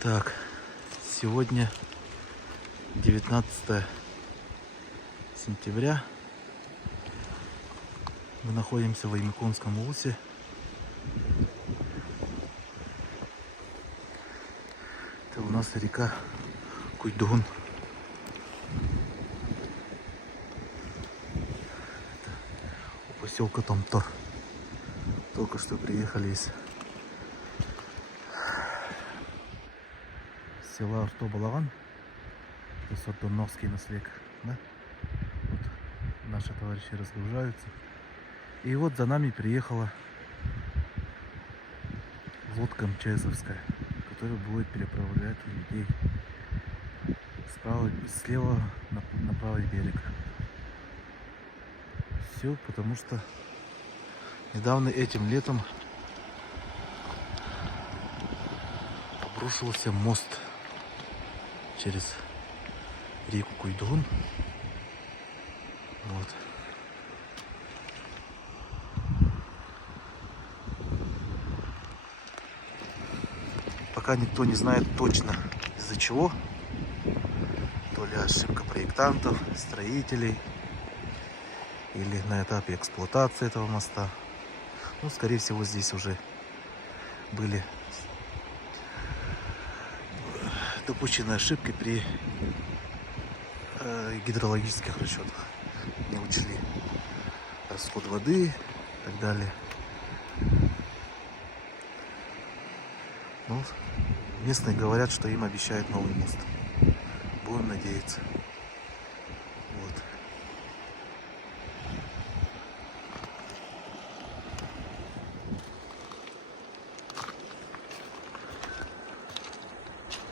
Так, сегодня 19 сентября. Мы находимся в Аймяконском УСе. Это у нас река Куйдун. Это у поселка Томтор. Только что приехали из села Автобалаган. Это Сортоновский наследник, да? Вот наши товарищи разгружаются. И вот за нами приехала лодка МЧСовская, которая будет переправлять людей слева на правый берег. Все потому что недавно этим летом обрушился мост через реку Куйдун. Вот. Пока никто не знает точно из-за чего. То ли ошибка проектантов, строителей, или на этапе эксплуатации этого моста. Ну, скорее всего, здесь уже были допущены ошибки при гидрологических расчетах. Не учли расход воды и так далее. Ну, местные говорят, что им обещают новый мост. Будем надеяться.